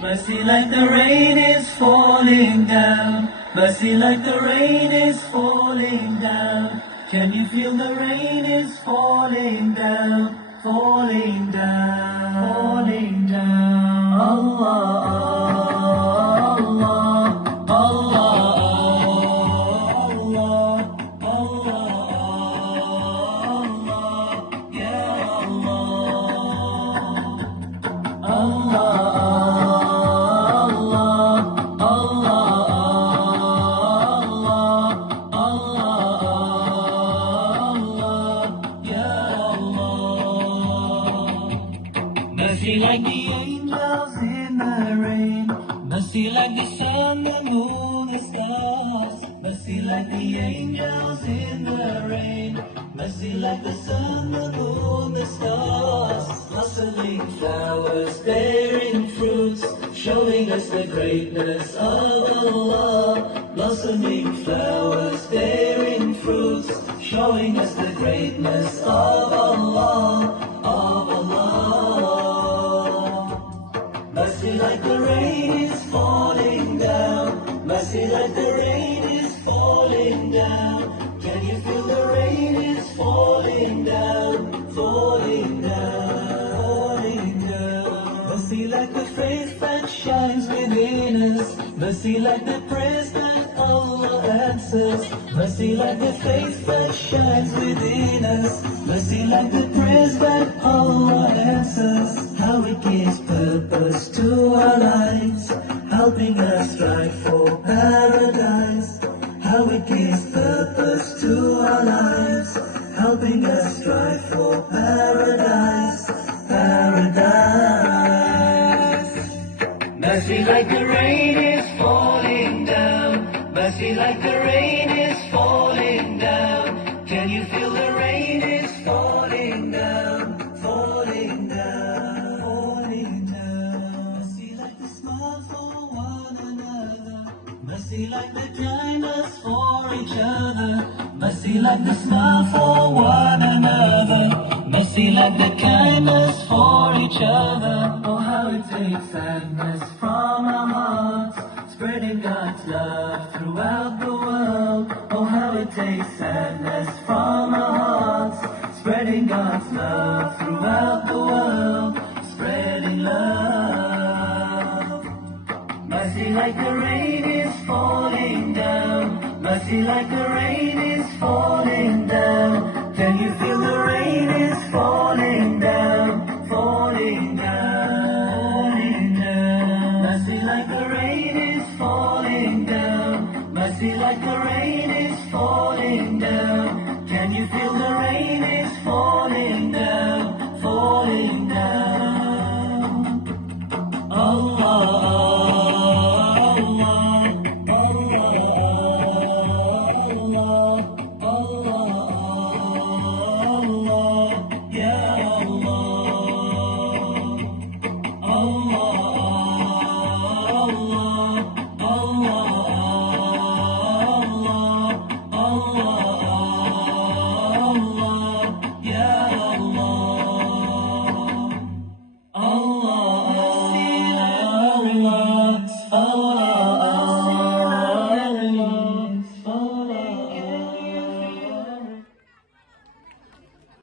Mercy like the rain is falling down. Mercy like the rain is falling down. Can you feel the rain is falling down, falling down, falling down. Allah, Allah, Allah, Allah, Allah, Ya Allah, Allah. Mercy like the angels in the rain. Mercy like the sun, the moon, the stars. Mercy like the angels in the rain. Mercy like the sun, the moon, the stars. Blossoming flowers, bearing fruits, showing us the greatness of Allah. Blossoming flowers, bearing fruits, showing us the greatness of Allah, of Allah. Mercy like the rain is falling down. Mercy like the rain is falling down. Can you feel the rain is falling down, falling down, falling down. Mercy like the faith that shines within us. Mercy like the prayers that Allah answers. Mercy like the faith that shines within us. Mercy like the prayers that Allah answers. How it gives purpose to our lives, helping us strive for paradise. How it gives purpose to our lives, helping us strive for paradise, paradise. Mercy like the rain is falling down. Mercy like the rain is falling down. Can you feel the rain is falling down, falling down, falling down. Mercy like the smile for one another. Mercy like the kindness for each other. Mercy like the smile for one another. Mercy like the kindness for each other. Oh, how it takes sadness from our hearts, spreading God's love throughout the world. Oh, how it takes sadness from our hearts, spreading God's love throughout the world, spreading love. Mercy like the rain is falling down. Mercy like the rain is falling down. Can you feel the rain is falling down, falling down, falling down. Mercy like the rain is falling down. Mercy like the rain